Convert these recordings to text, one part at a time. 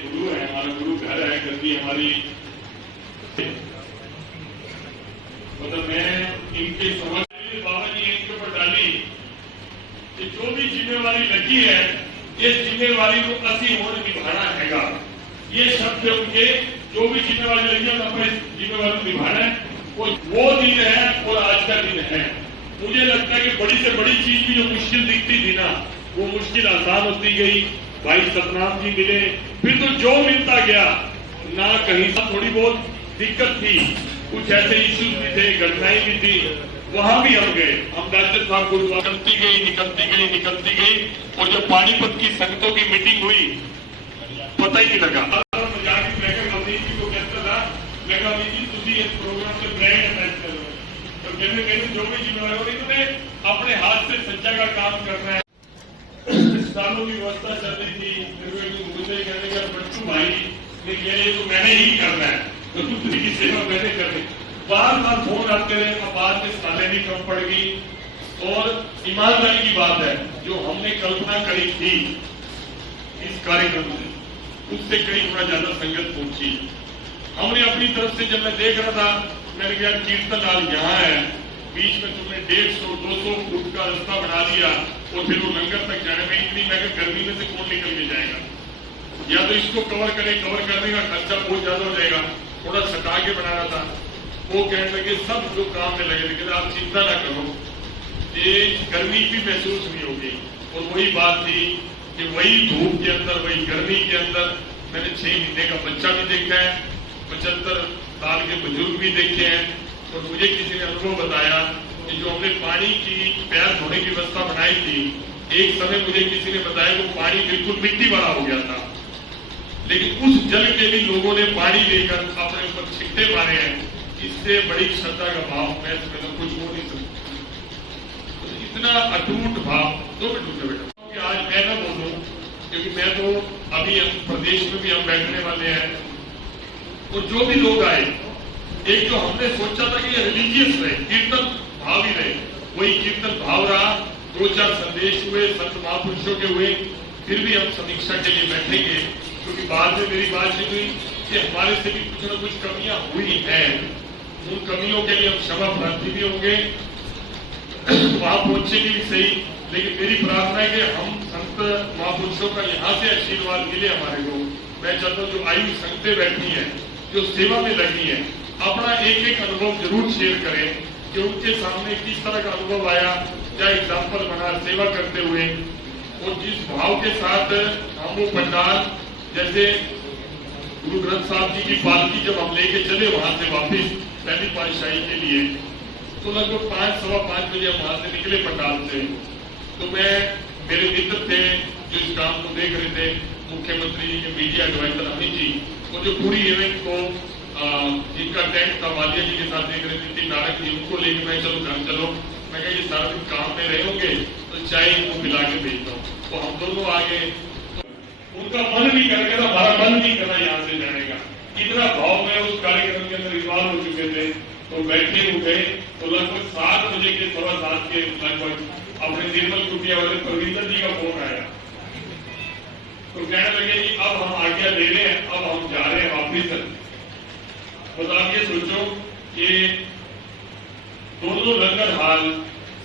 गुरु है, हमारा गुरु घर है, गद्दी हमारी, मतलब मैं इनके समझ बाबा जी इनके ऊपर डाली कि जो भी जिम्मेवारी लगी है इस जिम्मेवारी को असी होने निभाना हैगा। ये शब्द उनके, जो भी जिम्मेवारी लगी है अपने जिम्मेवारी निभाना है। वो दिन है और आज का दिन है। मुझे लगता है कि बड़ी से बड़ी चीज भी जो मुश्किल दिखती थी ना, वो मुश्किल आसान होती गई। भाई सतनाम जी मिले, फिर तो जो मिलता गया ना, कहीं थोड़ी बहुत दिक्कत थी, कुछ ऐसे इश्यूज भी थे, घटनाएं भी थी, वहां भी हम गए। हम डॉक्टर साहब को निकलती गई और जब पानीपत की संगतों की मीटिंग हुई पता ही नहीं लगा। अमित जी को कहता था, मैं कहा अमित जी तुम इस प्रोग्राम से ब्रांड अटैच करो, तो कहते मेरी जो भी जिम्मेवारी होगी तुम्हें अपने हाथ से सच्चा का काम करना है। सालों की व्यवस्था चल रही थी, मुझे कहने का बच्चू भाई ने कहा तो मैंने ही करना है, तो दूसरी की सेवा मैंने करनी। बार बार फोन आते रहे, अब बाद में सालें भी कम पड़ गई। और ईमानदारी की बात है, जो हमने कल्पना करी थी इस कार्यक्रम से, उससे कई गुना ज्यादा संगत पहुंची। हमने अपनी तरफ से, जब मैं देख रहा था, मैंने कहा कीर्तन लाल यहाँ है, बीच में तुमने 150-200 फुट का रास्ता बना दिया और फिर वो लंगर तक जाने में इतनी महंगी गर्मी में से कौन निकल के जाएगा? या तो इसको कवर करने का खर्चा बहुत ज्यादा हो जाएगा, थोड़ा सटा के बनाना था। वो कहने लगे सब जो काम में लगे, लेकिन आप चिंता ना करो, ये गर्मी भी महसूस नहीं होगी। और वही बात थी कि वही धूप के अंदर, वही गर्मी के अंदर मैंने 6 महीने का बच्चा भी देखा है, 75 साल के बुजुर्ग भी देखे हैं। और मुझे किसी ने अनुभव बताया कि जो हमने पानी की पैर धोने की व्यवस्था बनाई थी, एक समय मुझे किसी ने बताया वो पानी बिल्कुल मिट्टी वाला हो गया था, लेकिन उस जल के भी लोगों ने पानी लेकर अपने ऊपर छिट्टे मारे हैं। इससे बड़ी श्रद्धा का भाव मैं तो कुछ हो नहीं सकता। तो इतना अटूट भाव, 2 मिनट रुके बेटा, कि आज मैं ना बोलूं, क्योंकि मैं तो अभी प्रदेश में भी हम बैठने वाले हैं। और जो भी लोग आए, एक जो हमने सोचा था कि ये रिलीजियस रहे, कीर्तन भाव ही रहे, वही कीर्तन भाव रहा। 2-4 संदेश हुए, संत महापुरुषों के हुए, फिर भी हम समीक्षा के लिए बैठेंगे, क्योंकि बाद में मेरी बात हुई कि हमारे से भी कुछ न कुछ कमियां हुई हैं। उन कमियों के लिए हम क्षमा प्रार्थी भी होंगे, वहां पहुंचेंगे भी सही। लेकिन मेरी प्रार्थना है कि हम संत महापुरुषों का यहाँ से आशीर्वाद मिले हमारे को। मैं चाहता हूँ जो आयु संगतें बैठी है, जो सेवा में लगी है, अपना एक अनुभव जरूर शेयर करें कि उनके सामने किस तरह का अनुभव आया, क्या एग्जाम्पल बना सेवा करते हुए। और जिस भाव के साथ हम वो पंडाल, जैसे गुरु ग्रंथ साहब जी की पालकी जब हम लेके चले वहां से वापिस पहली पातशाही के लिए, तो लगभग 5-5:15 बजे हम वहां से निकले पंडाल से। तो मेरे मित्र थे जो इस काम को देख रहे थे, मुख्यमंत्री जी के मीडिया एडवाइजर अमित जी, और जो पूरी इवेंट को जिनका टेंट था वालिया जी के साथ देख रहे थे, नारक जी, उनको लेकर मैं चलो घर चलो। मैं कहा ये सारा दिन काम में रहे होंगे तो चाय इनको पिला के भेजता हूँ। तो हम दोनों आ गए, तो उनका मन भी कर गया, हमारा मन भी करा यहाँ से जाने का। इतना भाव में उस कार्यक्रम के अंदर इन्वॉल्व हो चुके थे। तो बैठे उठे तो लगभग 7 बजे के 7:15 के लगभग अपने निर्मल कुटिया वाले प्रवींदर जी का फोन आया। तो कहने लगे कि अब हम आज्ञा ले रहे हैं, अब हम जा रहे हैं वापिस। बस आप ये सोचो कि दोनों लंगर हाल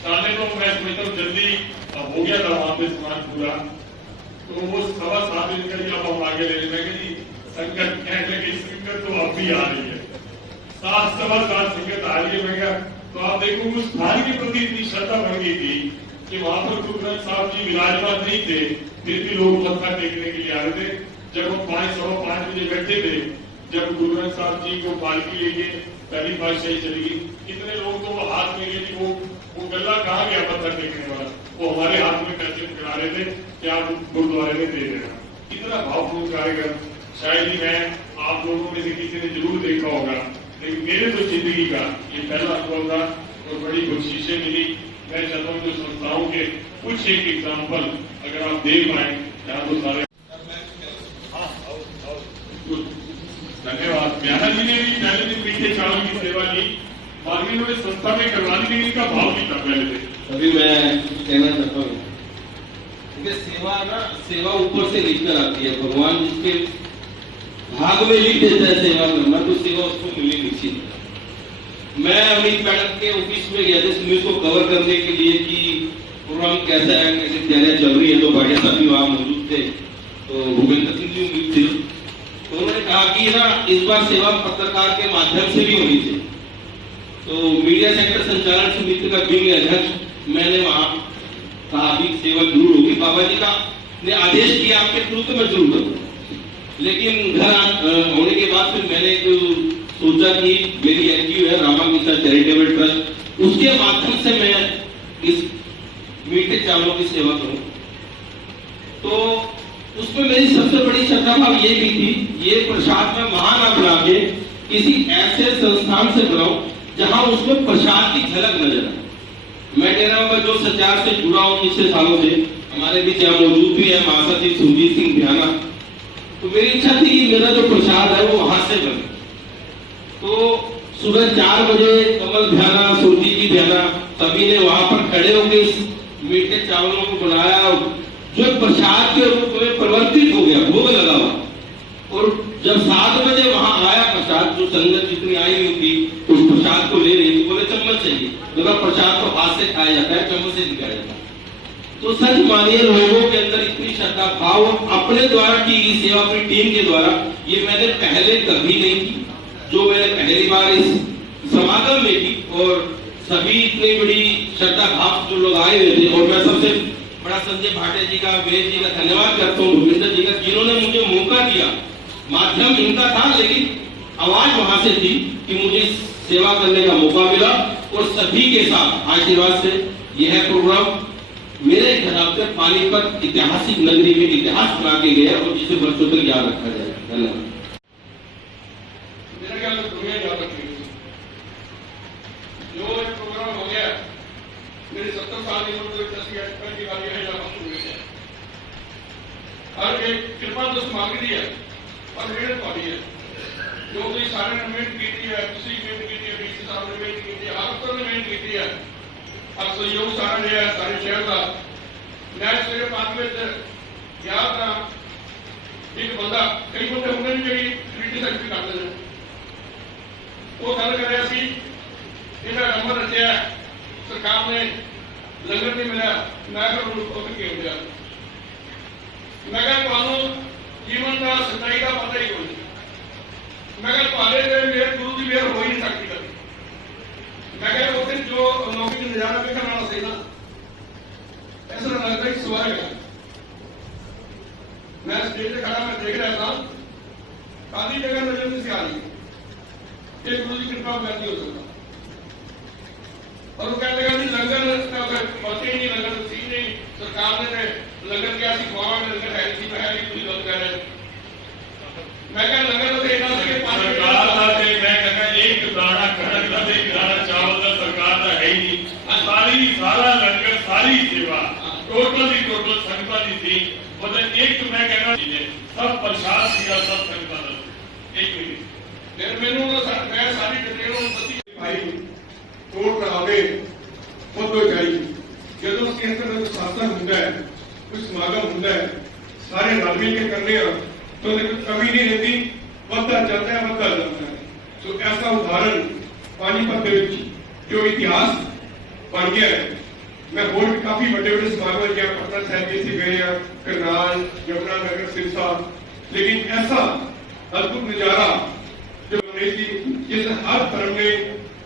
साले को मैं समझता हूँ जल्दी हो गया था वहां पे सामान पूरा। तो वो 7:15 बजे करिए अब हम आगे ले रहे हैं। संगत कहने लगी संगत तो अब भी आ रही है, 7-7:15 संगत आ रही है। मैं क्या, तो आप देखो उस स्थान के प्रति इतनी श्रद्धा बढ़ गई थी कि वहां पर गुरु ग्रंथ साहब जी विराजमान नहीं थे, फिर भी लोग मत्था टेकने के लिए आ रहे थे। जब हम 5-5:15 बजे बैठे थे, जब गुरु ग्रंथ साहब जी को पालकी लेके पहली पातशाही चली गई, कितने लोग तो वो हाथ में लेके वो गला कहाँ गया पत्थर टेकने वाला, वो हमारे हाथ में पैसे करा रहे थे कि आप गुरुद्वारे में दे देना। इतना भावपूर्ण कार्यक्रम शायद ही मैं आप लोगों में से किसी ने जरूर देखा होगा, लेकिन मेरे तो जिंदगी का ये पहला अनुभव था और बड़ी बख्शीशें मिली। मैं चाहता हूँ जो संस्थाओं के कुछ एक एग्जाम्पल अगर आप दे पाए, यहाँ तो सारे धन्यवाद। म्याना जी ने भी पहले दिन मीठे चावल की सेवा की, बाद में संस्था में करवाने के का भाव भी था पहले से। अभी मैं कहना चाहता हूँ, सेवा ना, सेवा ऊपर से लेकर आती है। भगवान जिसके भाग में लिख देता है सेवा करना, तो सेवा उसको मिली निश्चित। मैं अमित मैडम के ऑफिस में गया था इस न्यूज को कवर करने के लिए कि प्रोग्राम कैसा है, कैसी तैयारियां चल रही है। तो भाटिया साहब भी वहां मौजूद थे, तो भूपेंद्र सिंह जी उम्मीद थे। तो उन्होंने कहा कि ना इस बार सेवा पत्रकार के माध्यम से भी होनी चाहिए। तो मीडिया सेक्टर संचालन समिति का विंग अध्यक्ष मैंने वहां कहा भी सेवा जरूर होगी, बाबा जी का ने आदेश किया आपके थ्रू तो मैं जरूर करूंगा। लेकिन घर होने के बाद फिर मैंने सोचा कि मेरी एनजीओ है रामाकृष्ण चैरिटेबल ट्रस्ट, उसके माध्यम से मैं इस मीठे चावलों की सेवा करूं। तो उसमें मेरी सबसे बड़ी श्रद्धा भाव ये भी थी, ये प्रसाद में वहां ना बना के किसी ऐसे संस्थान से बनाऊं जहां उसमें प्रसाद की झलक नजर आए। मैं डेरा बाबा जो सचार से जुड़ा हूं पिछले सालों से, हमारे बीच यहाँ मौजूद भी है महासचिव सुरजीत सिंह ध्याना। तो मेरी इच्छा थी कि मेरा जो प्रसाद है वो वहां से बने। तो सुबह 4 बजे कमल ध्याना, सुरजीत जी ध्याना, सभी ने वहां पर खड़े होकर इस मीठे चावलों को बनाया, जो प्रसाद के रूप में परिवर्तित हो गया, भोग लगा हुआ। और जब 7 बजे वहां आया प्रसाद, जो संगत जितनी आई हुई थी उस प्रसाद को ले रही थी, बोले चम्मच चाहिए। बोला प्रसाद तो हाथ से खाया जाता है, चम्मच से दिखाया जाता है। तो सच मानिए लोगों के अंदर इतनी श्रद्धा भाव अपने द्वारा की गई सेवा, अपनी टीम के द्वारा, ये मैंने पहले कभी नहीं की, जो मैंने पहली बार इस समागम में की। और सभी इतनी बड़ी श्रद्धा भाव जो लोग आए हुए थे, और मैं सबसे बड़ा संजय भाटिया जी का, वेद जी का धन्यवाद करता हूँ, भूपेंद्र जी का, जिन्होंने मुझे मौका दिया। माध्यम इनका था लेकिन आवाज वहां से थी कि मुझे सेवा करने का मौका मिला। और सभी के साथ आशीर्वाद से यह प्रोग्राम मेरे हिसाब से पानीपत ऐतिहासिक नगरी में इतिहास बना के गया और जिसे वर्षों तक याद रखा जाए। धन्यवाद। मेरे ख्याल में दुनिया याद रखेगी। जो एक प्रोग्राम हो गया, मेरी 70 साल की उम्र में 10 की बात है जब हम हुए थे। और एक कृपा तो सामग्री है और मेहनत वाली है, जो भी सारे ने मेहनत की है, दूसरी मेहनत की है, बीच साहब ने मेहनत की है, आप ने मेहनत की है, और सहयोग सारा लिया है सारे शहर का। मैं सवेरे 5 बजे गया था, एक बंदा, कई बंदे होंगे भी मेरी कमेटी सेक्रेटरी करते हैं, वो गल कर रहा सी इन्हें नंबर रचा सरकार ने लंगर नहीं मिला। मैं क्यों गया, मैं जीवन का सच्चाई का पता ही कोई। मैं मेरे गुरु की मेहर हो ही नहीं सकती कभी। मैं उस दिन जो नौकरी का नजारा देखने वाला सही ना, ऐसा लगता है स्वर्ग है। मैं स्टेज पे खड़ा, मैं देख रहा था, काफी जगह नजर से आ रही है, एक गुरु की कृपा करती हो सकता। और वो कहते हैं लंगर बचे नहीं, लंगर थी नहीं, सरकार ने लंगर क्या सिखवावा, लंगर है नहीं, मैं पूरी गल कर रहे। मैं क्या लंगर तो देखना चाहिए, सरकार का मैं कहता एक दाना कणक का, एक दाना चावल का सरकार का है ही नहीं। सारा लंगर, सारी सेवा टोटल संगता की थी। मतलब एक मैं कहना सब प्रसाद किया, सब संगता एक मिनट मैनू मैं सारी डिटेल भाई कोट करावे खुद जाई। जो शासन होंगे, कोई समागम होंगे, सारे रल मिल के करने तो कमी नहीं रहती, बढ़ता जाता है, बढ़ता जाता है। तो ऐसा उदाहरण पानीपत जो इतिहास बन गया है। मैं और भी काफी बड़े बड़े समागम किया, पटना साहब जैसे गए हैं, करनाल, यमुनानगर, सिरसा, लेकिन ऐसा अद्भुत नजारा जो बनी थी, जिसे हर धर्म ने,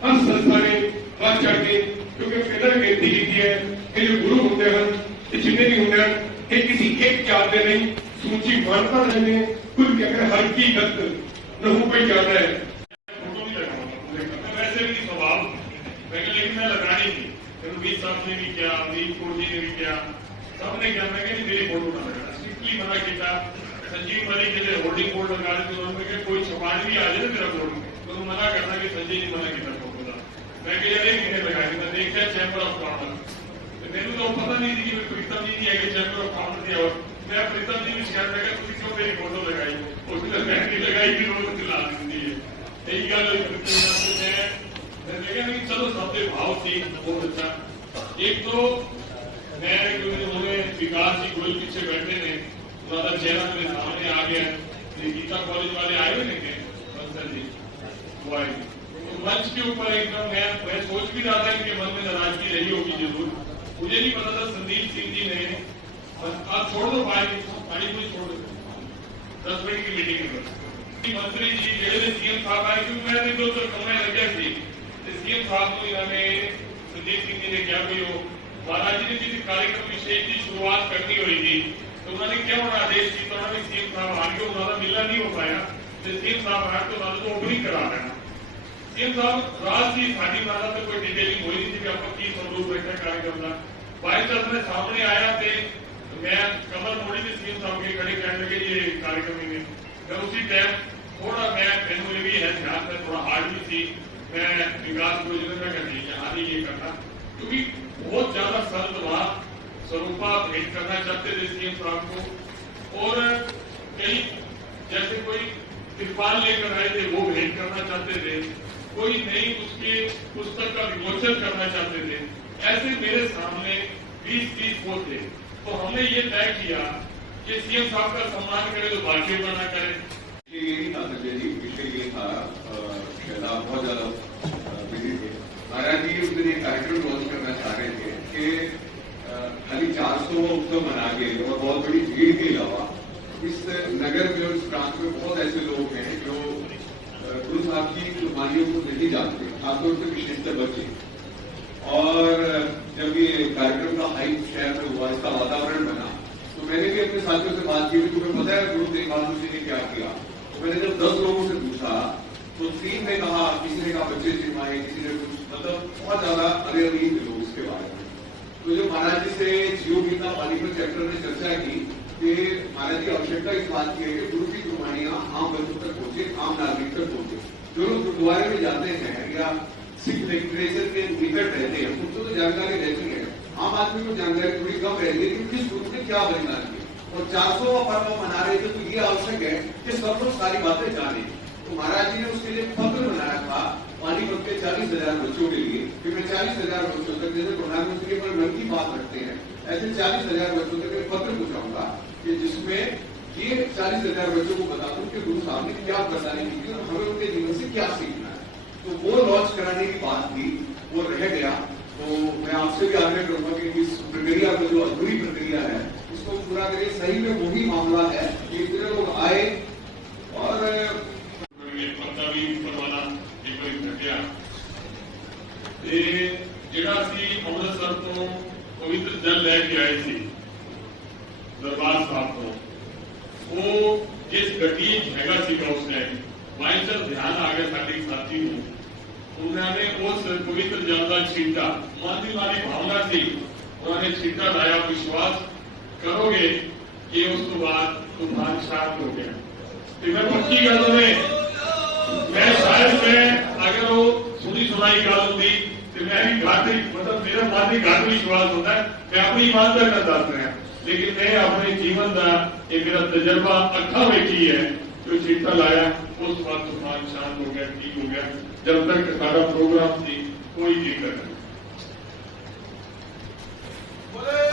हर संस्था ने बढ़ चढ़ के, क्योंकि पहले बेनती की है कि जो गुरु होते हैं जिन्हें भी होते हैं, किसी एक चाहते नहीं, सूची मानता रहने, कुछ कहकर हर की गत नहू पे जाता है। फोटो नहीं लगाऊंगा, वैसे भी स्वभाव, लेकिन मैं लगानी थी। रवीर साहब ने भी किया, अमीर कोट जी ने भी किया, सबने किया। मैं कहती मेरी फोटो ना लगाना, स्ट्रिक्टली मना किया। संजीव मलिक के होल्डिंग बोर्ड लगा रहे थे, उन्होंने कोई छपान भी आ जाए मेरा बोर्ड में, तो मना करना कि संजय ने मना किया फोटो का। मैं कह एक महीने लगाई, मैं देख लिया चैम्बर ऑफ कॉमर्स, मेरे तो पता नहीं थी कि प्रीतम जी नहीं है कि चैम्बर ऑफ कॉमर्स दिया। और मैं प्रीतम जी भी शिकायत लगा, तुम क्यों मेरी फोटो लगाई, उसने मैं नहीं लगाई, फिर वो दिला दी है। यही गल लेकिन चलो सबके भाव थी बहुत अच्छा। एक तो मैं उन्होंने विकास जी गोल पीछे बैठे ने, तो चेहरा मेरे सामने आ गया, ये गीता कॉलेज वाले आए हुए थे बंसल जी, वो आए। तो मंच के ऊपर एकदम मैं सोच भी रहा था कि मन में नाराजगी रही होगी जरूर, मुझे नहीं पता था संदीप सिंह जी ने आप छोड़ दो पानी को छोड़ दो 10 मिनट की मीटिंग में मंत्री जी जेड़े सीएम साहब आए क्योंकि मैं तो कमरे लग गया थी सीएम साहब को इन्होंने संदीप सिंह जी ने क्या कोई हो महाराज जी ने किसी कार्यक्रम विशेष की शुरुआत करनी हुई थी तो उन्होंने क्या होना आदेश की तो उन्होंने सीएम साहब आगे उन्होंने मिलना नहीं हो पाया तो सीएम साहब आए तो उन्होंने तो ओपनिंग करा देना सीएम साहब रात की साड़ी मारा तो कोई डिटेलिंग हो ही नहीं थी कि आपका की स्वरूप बैठा कार्यक्रम था बाई चांस में सामने आया थे मैं कमर मोड़ी थी सीएम साहब के खड़े कहने लगे ये कार्यक्रम में मैं उसी टाइम थोड़ा मैंने भी है ध्यान में थोड़ा हार्ड भी थी मैं विकास योजना में करनी यहाँ नहीं ये करना क्योंकि बहुत ज्यादा सर्द वहां स्वरूपा भेंट करना चाहते थे सीएम साहब को और कई जैसे कोई तिरपाल लेकर आए थे वो भेंट करना चाहते थे कोई नई उसके पुस्तक का विमोचन करना चाहते थे ऐसे मेरे सामने 20-30 वो थे तो हमने ये तय किया कि सीएम साहब का सम्मान करे तो बाकी बना करे ये नहीं था संजय जी, विषय ये था शहजाद बहुत ज्यादा बिजी थे। महाराज जी उस दिन एक कार्यक्रम लॉन्च करना चाह रहे थे कि खाली 400 उत्सव मना के और बहुत बड़ी भीड़ के अलावा इस नगर में और इस प्रांत में बहुत ऐसे लोग हैं जो गुरु साहब की कुर्बानियों को नहीं जानते, खासतौर से विशेषकर बच्चे। और जब ये कार्यक्रम का हाइप शहर में हुआ, इसका वातावरण बना, तो मैंने भी अपने साथियों से बात की, तुम्हें पता है गुरु तेग बहादुर जी ने क्या किया? मैंने जब 10 लोगों से पूछा तो 3 ने कहा, किसी ने कहा बच्चे जिम्माए, किसी ने कुछ, मतलब बहुत ज्यादा अवेयर नहीं थे लोग इसके बारे में। तो जो महाराज जी से जियो गीता पानीपत चैप्टर में चर्चा की कि महाराज जी आवश्यकता इस बात की है कि गुरु की कुर्बानियां आम बच्चों तक पहुंचे, आम नागरिक तक पहुंचे। जो लोग गुरुद्वारे में जाते हैं या सिख लिटरेचर के निकट रहते हैं उनको तो जानकारी रहती है, आम आदमी को जानकारी थोड़ी कम रहती है कि किस गुरु ने क्या बलिदान किया। और 400 पर्व मना रहे थे तो ये आवश्यक है कि सब लोग सारी बातें जाने। तो महाराज जी ने उसके लिए पत्र बनाया था पानीपत के 40,000 बच्चों के लिए कि मैं 40,000 बच्चों तक, जैसे प्रधानमंत्री पर मन की बात रखते हैं ऐसे 40,000 बच्चों तक मैं पत्र पहुंचाऊंगा कि जिसमें ये 40,000 बच्चों को बता दूं कि गुरु साहब ने क्या प्रदानी की और हमें उनके जीवन से क्या सीखना है। तो वो लॉन्च कराने की बात थी, वो रह गया। तो मैं आपसे भी आग्रह करूंगा कि इस प्रक्रिया को, जो अधूरी प्रक्रिया है, इसको पूरा करिए। सही में वही मामला है कि इतने लोग आए और पत्ता भी करवाना एक बार घटिया ਜਿਹੜਾ ਅਸੀਂ ਅੰਮ੍ਰਿਤਸਰ ਤੋਂ ਪਵਿੱਤਰ ਜਲ ਲੈ ਕੇ ਆਏ ਸੀ ਦਰਬਾਰ ਸਾਹਿਬ ਤੋਂ ਉਹ ਜਿਸ ਗੱਡੀ ਹੈਗਾ ਸੀਗਾ ਉਸ ਟਾਈਮ ਬਾਈ ਚਾਂਸ ਧਿਆਨ ਆ ਗਿਆ ਸਾਡੇ ਸਾਥੀ ਨੂੰ ਉਹਨਾਂ ਨੇ ਉਸ ਪਵਿੱਤਰ ਜਲ ਦਾ ਛੀਂਟਾ ਮਨ ਦੀ ਮਾਰੀ ਭਾਵਨਾ ਸੀ ਉਹਨਾਂ ਨੇ ਛੀਂਟਾ ਲਾਇਆ ਵਿਸ਼ਵਾਸ ਕਰੋਗੇ ਕਿ ਉਸ ਤੋਂ ਬਾਅਦ ਤੂਫਾਨ ਸ਼ਾਂਤ ਹੋ ਗਿਆ ਤੇ ਮੈਂ ਪੱਕੀ ਗੱਲ ਉਹਨੇ मैं शायद मैं अगर वो सुनी सुनाई गल होती तो मैं भी घाट मतलब मेरा मन भी घाट विश्वास होता है मैं अपनी ईमानदारी का दस रहा लेकिन मैं अपने जीवन का ये मेरा तजर्बा अखा वेखी है जो छीटा लाया उस वक्त तूफान शांत हो गया ठीक हो गया जब तक सारा प्रोग्राम थी कोई दिक्कत नहीं।